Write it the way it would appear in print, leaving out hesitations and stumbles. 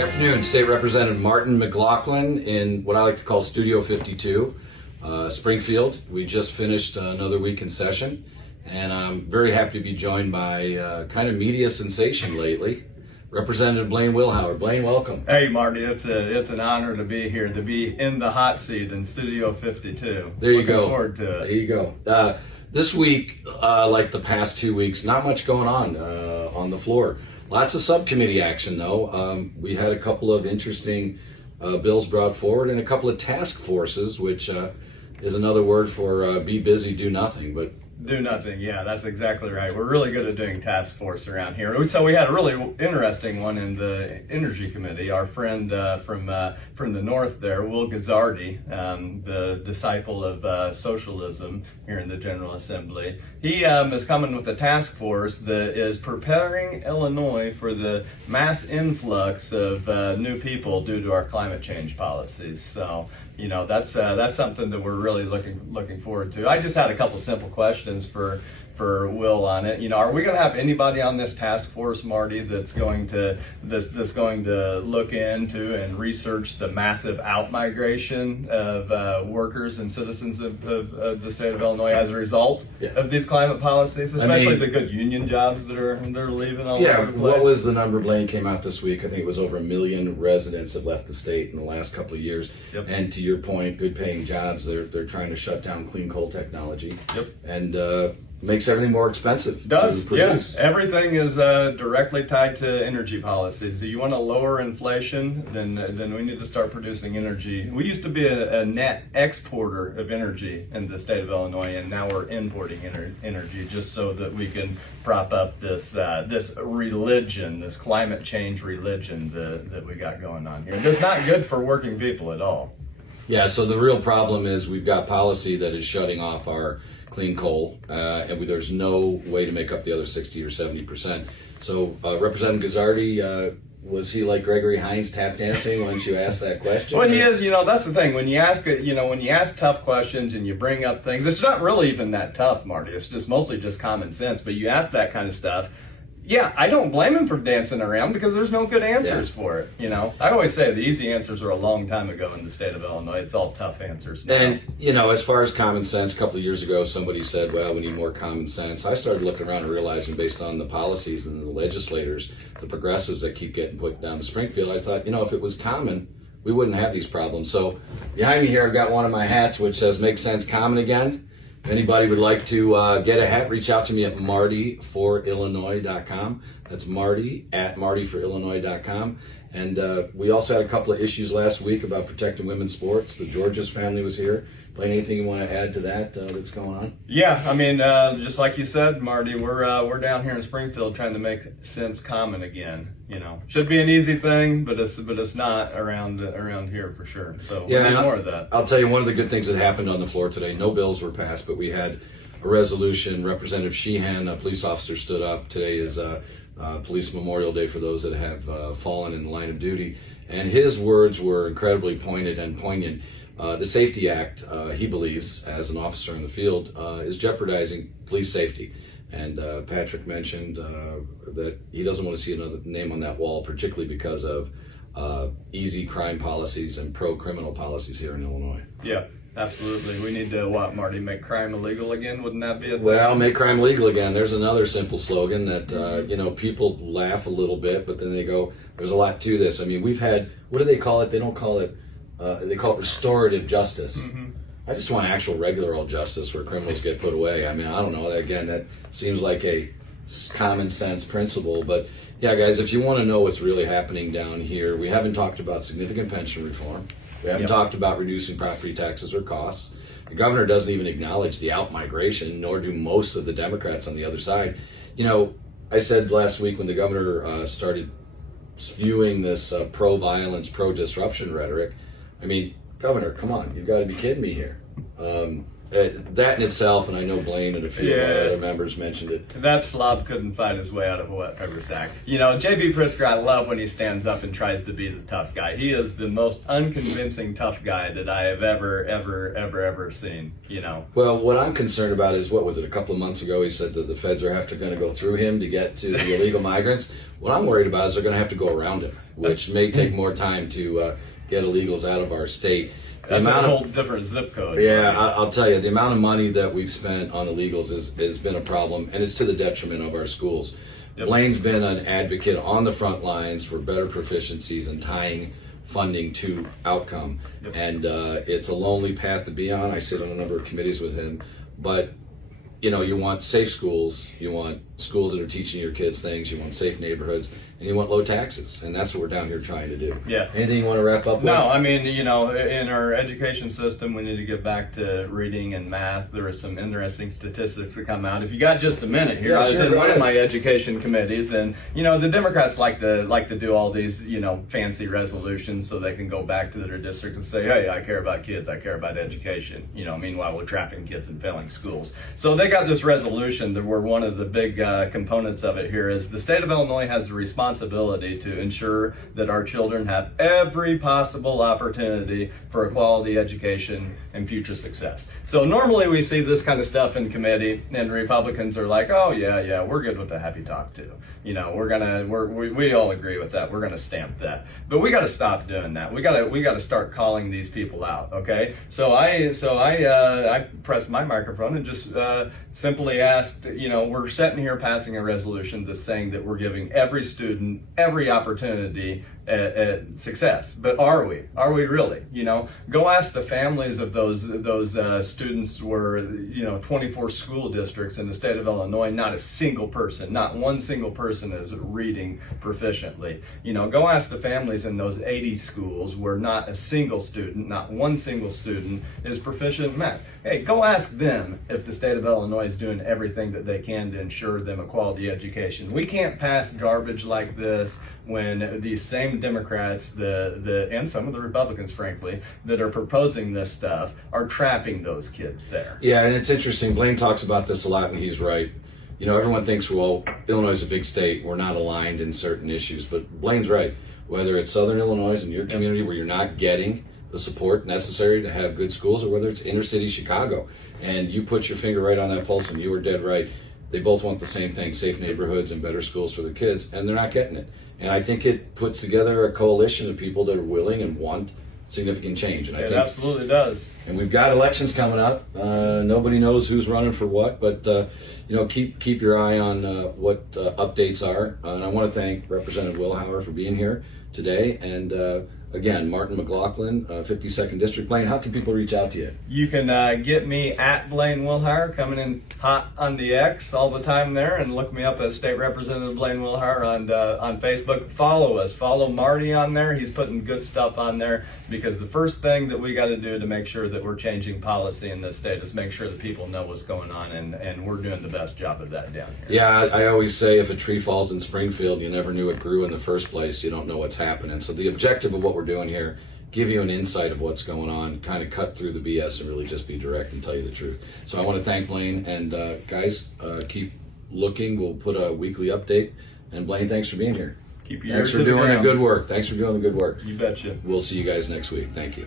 afternoon. State Representative Martine McLaughlin in what I like to call Studio 52, Springfield. We just finished another week in session, and I'm very happy to be joined by kind of media sensation lately, Representative Blaine Wilhour. Blaine, welcome. Hey, Marty, it's an honor to be here, to be in the hot seat in Studio 52. There you go. Looking forward to it. There you go. This week, like the past 2 weeks, not much going on the floor. Lots of subcommittee action, though. We had a couple of interesting bills brought forward and a couple of task forces, which is another word for be busy, do nothing. But Do nothing, yeah, that's exactly right. We're really good at doing task force around here. So we had a really interesting one in the Energy Committee. Our friend from the north there, Will Guzzardi, the disciple of socialism here in the General Assembly, he is coming with a task force that is preparing Illinois for the mass influx of new people due to our climate change policies. So, you know, that's something that we're really looking forward to. I just had a couple simple questions for Will on it. You know, are we going to have anybody on this task force, Marty, that's going to look into and research the massive outmigration of workers and citizens of the state of Illinois as a result of these climate policies, especially the good union jobs that are leaving all over the place? What was the number? Blaine came out this week. I think it was over 1 million residents have left the state in the last couple of years. Yep. And to your point, good paying jobs. They're trying to shut down clean coal technology. Yep. And makes everything more expensive. Does, yes. Everything is directly tied to energy policies. Do you want to lower inflation, then we need to start producing energy. We used to be a net exporter of energy in the state of Illinois, and now we're importing energy just so that we can prop up this religion, this climate change religion that we got going on here. It's not good for working people at all. Yeah, so the real problem is we've got policy that is shutting off our clean coal, and there's no way to make up the other 60 or 70%. So Representative Guzzardi, was he like Gregory Hines tap dancing once you asked that question? Well, he is. You know, that's the thing. When you ask tough questions and you bring up things, it's not really even that tough, Marty. It's just mostly just common sense. But you ask that kind of stuff. Yeah, I don't blame him for dancing around because there's no good answers for it. You know, I always say the easy answers are a long time ago in the state of Illinois. It's all tough answers now. And, you know, as far as common sense, a couple of years ago, somebody said, well, we need more common sense. I started looking around and realizing based on the policies and the legislators, the progressives that keep getting put down to Springfield, I thought, you know, if it was common, we wouldn't have these problems. So behind me here, I've got one of my hats, which says Make Sense Common Again. If anybody would like to get a hat, reach out to me at martyforillinois.com. That's Marty at martyforillinois.com. And we also had a couple of issues last week about protecting women's sports. The Georges family was here. Blaine, anything you want to add to that that's going on? Yeah, I mean, just like you said, Marty, we're down here in Springfield trying to make sense common again. You know, should be an easy thing, but it's not around here for sure. So we need more of that. I'll tell you one of the good things that happened on the floor today. No bills were passed, but we had a resolution. Representative Sheehan, a police officer, stood up. Today is Police Memorial Day for those that have fallen in the line of duty, and his words were incredibly pointed and poignant. The Safety Act, he believes, as an officer in the field, is jeopardizing police safety. And Patrick mentioned that he doesn't want to see another name on that wall, particularly because of easy crime policies and pro-criminal policies here in Illinois. Yeah, absolutely. We need to, Marty, make crime illegal again? Wouldn't that be a thing? Well, make crime legal again. There's another simple slogan that, you know, people laugh a little bit, but then they go, there's a lot to this. I mean, we've had, what do they call it? They don't call it, they call it restorative justice. Mm-hmm. I just want actual regular old justice where criminals get put away. I mean, I don't know. Again, that seems like a common sense principle. But yeah, guys, if you want to know what's really happening down here, we haven't talked about significant pension reform. We haven't talked about reducing property taxes or costs. The governor doesn't even acknowledge the out-migration, nor do most of the Democrats on the other side. You know, I said last week when the governor started spewing this pro-violence, pro-disruption rhetoric, I mean, Governor, come on, you've got to be kidding me here. that in itself, and I know Blaine and a few of our other members mentioned it. That slob couldn't fight his way out of a wet paper sack. You know, J.B. Pritzker, I love when he stands up and tries to be the tough guy. He is the most unconvincing tough guy that I have ever seen, you know. Well, what I'm concerned about is, what was it, a couple of months ago, he said that the feds are going to go through him to get to the illegal migrants. What I'm worried about is they're going to have to go around him, which may take more time to get illegals out of our state. That's a whole different zip code. Yeah, I'll tell you, the amount of money that we've spent on illegals has been a problem, and it's to the detriment of our schools. Yep. Blaine's been an advocate on the front lines for better proficiencies and tying funding to outcome. Yep. And it's a lonely path to be on. I sit on a number of committees with him, but you know, you want safe schools, you want schools that are teaching your kids things, you want safe neighborhoods, and you want low taxes, and that's what we're down here trying to do. Yeah. Anything you want to wrap up with? No, I mean, you know, in our education system, we need to get back to reading and math. There are some interesting statistics that come out. If you got just a minute here, I was in one of my education committees, and you know, the Democrats like to do all these, you know, fancy resolutions so they can go back to their district and say, hey, I care about kids, I care about education. You know, meanwhile, we're trapping kids in failing schools. So they got this resolution that where one of the big components of it here is the state of Illinois has the responsibility to ensure that our children have every possible opportunity for a quality education and future success. So normally we see this kind of stuff in committee, and Republicans are like, oh yeah, we're good with the happy talk too. You know, we all agree with that. We're gonna stamp that. But we got to stop doing that. We got to start calling these people out. Okay. So I pressed my microphone and just simply asked, you know, we're sitting here passing a resolution that's saying that we're giving every student every opportunity at success. But are we really? You know, go ask the families of those students were, you know, 24 school districts in the state of Illinois. Not one single person is reading proficiently. You know, go ask the families in those 80 schools where not one single student is proficient in math. Hey, go ask them if the state of Illinois is doing everything that they can to ensure them a quality education. We can't pass garbage like this when these same Democrats, and some of the Republicans, frankly, that are proposing this stuff are trapping those kids there. Yeah, and it's interesting. Blaine talks about this a lot, and he's right. You know, everyone thinks, well, Illinois is a big state. We're not aligned in certain issues. But Blaine's right. Whether it's Southern Illinois in your community where you're not getting the support necessary to have good schools, or whether it's inner city Chicago, and you put your finger right on that pulse, and you were dead right. They both want the same thing, safe neighborhoods and better schools for their kids, and they're not getting it. And I think it puts together a coalition of people that are willing and want significant change. And I think it absolutely does. And we've got elections coming up. Nobody knows who's running for what, but you know, keep your eye on what updates are. And I want to thank Representative Wilhour for being here today. And again, Martine McLaughlin, 52nd District. Blaine, how can people reach out to you? You can get me at Blaine Wilhour, coming in hot on the X all the time there, and look me up as State Representative Blaine Wilhour on Facebook. Follow us. Follow Marty on there. He's putting good stuff on there, because the first thing that we got to do to make sure that we're changing policy in this state is make sure that people know what's going on, and we're doing the best job of that down here. Yeah, I always say if a tree falls in Springfield, you never knew it grew in the first place. You don't know what's happening. So the objective of what we're doing here, give you an insight of what's going on, kind of cut through the BS and really just be direct and tell you the truth. So I want to thank Blaine, and guys, keep looking. We'll put a weekly update. And Blaine, thanks for being here. Keep your Thanks for doing the good work. Thanks for doing the good work. You betcha. We'll see you guys next week. Thank you.